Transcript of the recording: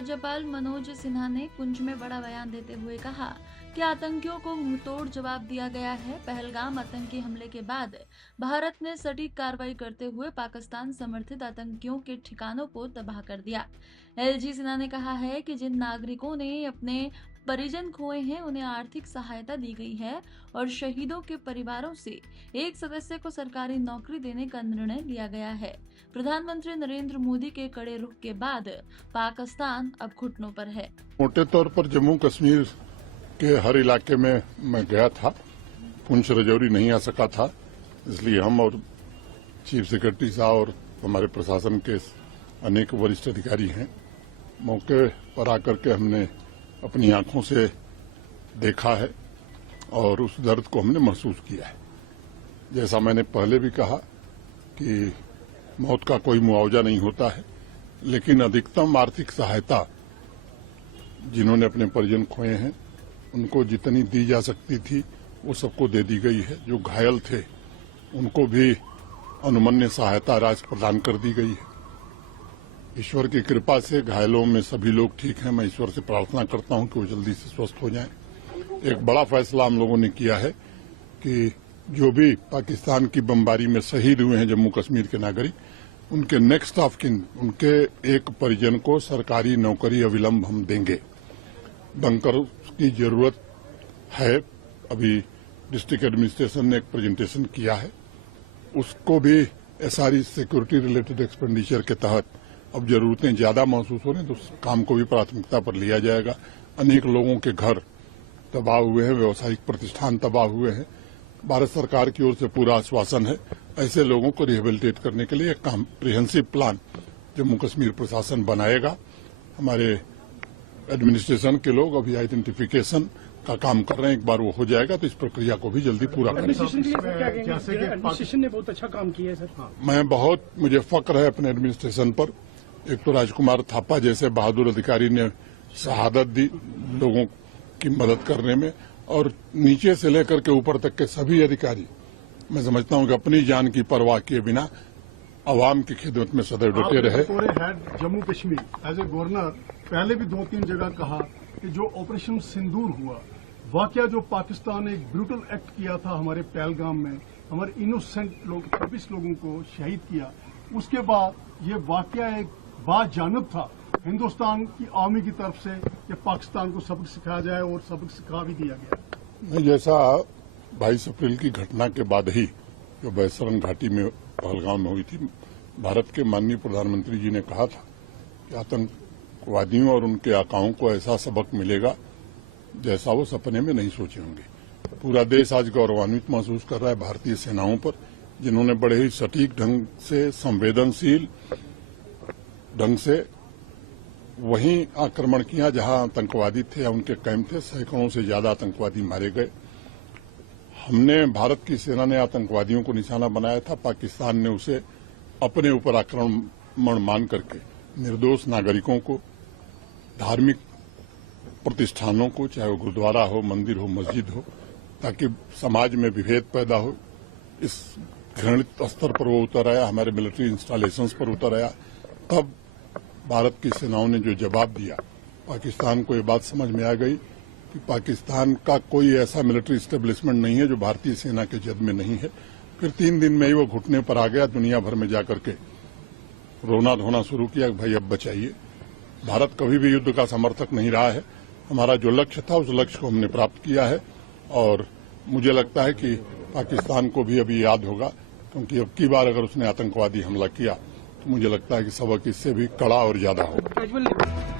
राज्यपाल मनोज सिन्हा ने पुंछ में बड़ा बयान देते हुए कहा कि आतंकियों को मुंहतोड़ जवाब दिया गया है। पहलगाम आतंकी हमले के बाद भारत ने सटीक कार्रवाई करते हुए पाकिस्तान समर्थित आतंकियों के ठिकानों को तबाह कर दिया। एलजी सिन्हा ने कहा है कि जिन नागरिकों ने अपने परिजन खोए हैं उन्हें आर्थिक सहायता दी गई है और शहीदों के परिवारों से एक सदस्य को सरकारी नौकरी देने का निर्णय लिया गया है। प्रधानमंत्री नरेंद्र मोदी के कड़े रुख के बाद पाकिस्तान अब घुटनों पर है। मोटे तौर पर जम्मू कश्मीर के हर इलाके में मैं गया था। पुंछ राजौरी नहीं आ सका था, इसलिए हम और चीफ सेक्रेटरी साहब और हमारे प्रशासन के अनेक वरिष्ठ अधिकारी हैं। मौके पर आकर के हमने अपनी आंखों से देखा है और उस दर्द को हमने महसूस किया है। जैसा मैंने पहले भी कहा कि मौत का कोई मुआवजा नहीं होता है, लेकिन अधिकतम आर्थिक सहायता जिन्होंने अपने परिजन खोए हैं उनको जितनी दी जा सकती थी वो सबको दे दी गई है। जो घायल थे उनको भी अनुमन्य सहायता राशि प्रदान कर दी गई है। ईश्वर की कृपा से घायलों में सभी लोग ठीक हैं। मैं ईश्वर से प्रार्थना करता हूं कि वो जल्दी से स्वस्थ हो जाएं। एक बड़ा फैसला हम लोगों ने किया है कि जो भी पाकिस्तान की बमबारी में शहीद हुए हैं जम्मू कश्मीर के नागरिक, उनके नेक्स्ट ऑफ किन, उनके एक परिजन को सरकारी नौकरी अविलंब हम देंगे। बंकर की जरूरत है। अभी डिस्ट्रिक्ट एडमिनिस्ट्रेशन ने एक प्रेजेंटेशन किया है, उसको भी एसआरई सिक्योरिटी रिलेटेड एक्सपेंडिचर के तहत अब जरूरतें ज्यादा महसूस हो रही हैं तो उस काम को भी प्राथमिकता पर लिया जाएगा। अनेक लोगों के घर तबाह हुए हैं, व्यावसायिक प्रतिष्ठान तबाह हुए हैं। भारत सरकार की ओर से पूरा आश्वासन है ऐसे लोगों को रिहेबिलिटेट करने के लिए एक कॉम्प्रिहेंसिव प्लान जम्मू कश्मीर प्रशासन बनाएगा। हमारे एडमिनिस्ट्रेशन के लोग अभी आइडेंटिफिकेशन का काम कर रहे हैं। एक बार वो हो जाएगा तो इस प्रक्रिया को भी जल्दी पूरा करेंगे। एडमिनिस्ट्रेशन ने बहुत अच्छा काम किया है सर। मुझे फक्र है अपने एडमिनिस्ट्रेशन पर। एक तो राजकुमार थापा जैसे बहादुर अधिकारी ने शहादत दी लोगों की मदद करने में, और नीचे से लेकर के ऊपर तक के सभी अधिकारी, मैं समझता हूं कि अपनी जान की परवाह किए बिना अवाम की खिदमत में सदैव डटे रहे। Jammu Kashmir as a governor पहले भी 2-3 जगह कहा कि जो ऑपरेशन सिंदूर हुआ, वाकया जो पाकिस्तान ने एक ब्रूटल एक्ट किया था हमारे पहलगाम में, हमारे इनोसेंट लोग 26 लोगों को शहीद किया, उसके बाद ये वाकया एक बाजानिब था हिंदुस्तान की आर्मी की तरफ से कि पाकिस्तान को सबक सिखाया जाए और सबक सिखा भी दिया गया। जैसा 22 अप्रैल की घटना के बाद ही जो बैसरन घाटी में पहलगाम में हुई थी, भारत के माननीय प्रधानमंत्री जी ने कहा था कि आतंकवादियों और उनके आकाओं को ऐसा सबक मिलेगा जैसा वो सपने में नहीं सोचे होंगे। पूरा देश आज गौरवान्वित महसूस कर रहा है भारतीय सेनाओं पर, जिन्होंने बड़े ही सटीक ढंग से, संवेदनशील ढंग से वहीं आक्रमण किया जहां आतंकवादी थे या उनके कैंप थे। सैकड़ों से ज्यादा आतंकवादी मारे गए। हमने, भारत की सेना ने आतंकवादियों को निशाना बनाया था, पाकिस्तान ने उसे अपने ऊपर आक्रमण मान करके निर्दोष नागरिकों को, धार्मिक प्रतिष्ठानों को, चाहे वो गुरुद्वारा हो, मंदिर हो, मस्जिद हो, ताकि समाज में विभेद पैदा हो, इस घृणित स्तर पर वो उतर आया, हमारे मिलिट्री इंस्टॉलेशंस पर उतर आया। तब भारत की सेनाओं ने जो जवाब दिया, पाकिस्तान को ये बात समझ में आ गई कि पाकिस्तान का कोई ऐसा मिलिट्री एस्टेब्लिशमेंट नहीं है जो भारतीय सेना के जद में नहीं है। फिर 3 दिन में ही वो घुटने पर आ गया, दुनिया भर में जाकर के रोना धोना शुरू किया कि भाई अब बचाइए। भारत कभी भी युद्ध का समर्थक नहीं रहा है। हमारा जो लक्ष्य था उस लक्ष्य को हमने प्राप्त किया है, और मुझे लगता है कि पाकिस्तान को भी अभी याद होगा, क्योंकि अब की बार अगर उसने आतंकवादी हमला किया तो मुझे लगता है कि सबक इससे भी कड़ा और ज्यादा होगा।